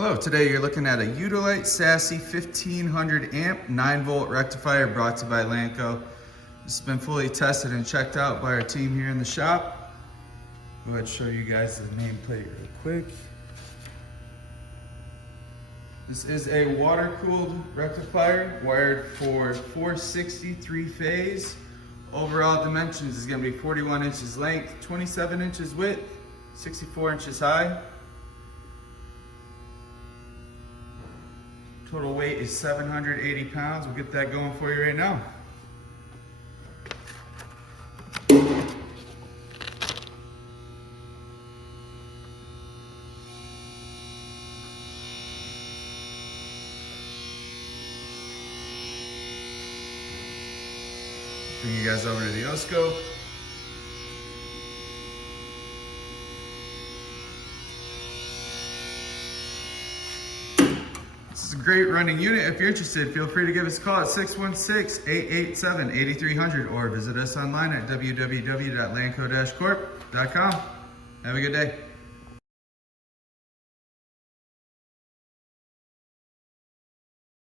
Hello, today you're looking at a Udilite Sassy 1500 amp 9-volt rectifier brought to you by Lanco. This has been fully tested and checked out by our team here in the shop. Go ahead and show you guys the nameplate real quick. This is a water-cooled rectifier wired for 460 3-phase. Overall dimensions is going to be 41 inches length, 27 inches width, 64 inches high. Total weight is 780 pounds. We'll get that going for you right now. Bring you guys over to the O-scope. This is a great running unit. If you're interested, feel free to give us a call at 616-887-8300 or visit us online at www.lanco-corp.com. Have a good day.